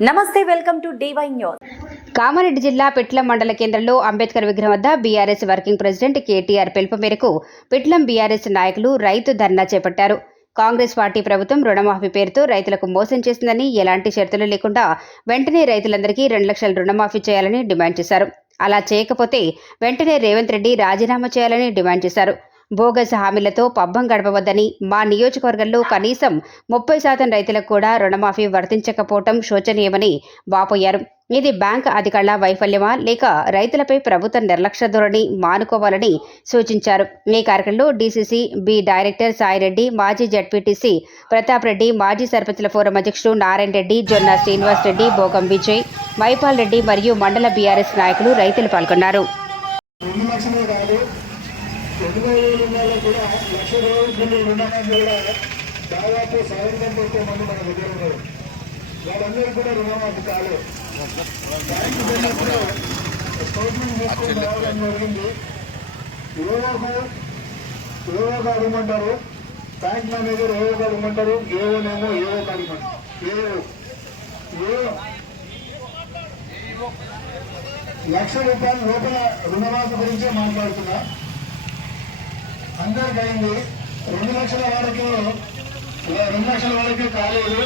నమస్తే welcome to DY news. Kamareddy జిల్లా పిట్లం మండల కేంద్రంలో అంబేద్కర్ విగ్రహం వద్ద బీఆర్ఎస్ వర్కింగ్ ప్రెసిడెంట్ కేటీఆర్ పిలుపు మేరకు పిట్లం బీఆర్ఎస్ నాయకులు రైతు ధర్నా చేపట్టారు. కాంగ్రెస్ పార్టీ ప్రభుత్వం రుణమాఫీ పేరుతో రైతులకు మోసం చేసిందని ఎలాంటి షరతులు లేకుండా వెంటనే రైతులందరికీ రెండు లక్షల రుణమాఫీ చేయాలని డిమాండ్ చేశారు. అలా చేయకపోతే వెంటనే రేవంత్ రెడ్డి రాజీనామా చేయాలని డిమాండ్ చేశారు. బోగస్ హామీలతో పబ్బం గడపవద్దని మా నియోజకవర్గంలో కనీసం ముప్పై శాతం రైతులకు కూడా రుణమాఫీ వర్తించకపోవటం శోచనీయమని వాపోయారు. ఇది బ్యాంక్ అధికారుల వైఫల్యమా లేక రైతులపై ప్రభుత్వ నిర్లక్ష్య ధోరణి మానుకోవాలని సూచించారు. ఈ కార్యక్రమంలో డీసీసీ బి డైరెక్టర్ సాయిరెడ్డి మాజీ జడ్పీటీసీ ప్రతాప్ రెడ్డి మాజీ సర్పంచుల ఫోరం అధ్యక్షుడు నారాయణ రెడ్డి జొన్న శ్రీనివాస్ రెడ్డి భోగం విజయ్ మైపాల్ రెడ్డి మరియు మండల బీఆర్ఎస్ నాయకులు రైతులు పాల్గొన్నారు. ఎనభై వేలు ఉన్న కూడా లక్ష రోజులు రుణమాఫీ కూడా దాదాపు సైతం పెట్టే మంది మన దగ్గర ఉన్నారు. వాళ్ళందరూ కూడా రుణమాఫీ కాలేదు. బ్యాంకు వెళ్ళినప్పుడు స్టేట్మెంట్ తీసుకొని రావడం జరిగింది. ఏవోకు ఏవోగా అడగమంటారు బ్యాంక్ మేనేజర్ ఏవో అడగమంటారు ఏవోనేమో ఏవో అడగమంటారు ఏవో. ఏవో. లక్ష రూపాయల లోపల రుణమాఫీ గురించే మాట్లాడుతున్నా. అందరికి అయింది. రెండు లక్షల వాళ్ళకి రెండు లక్షల వాళ్ళకి కాలేదు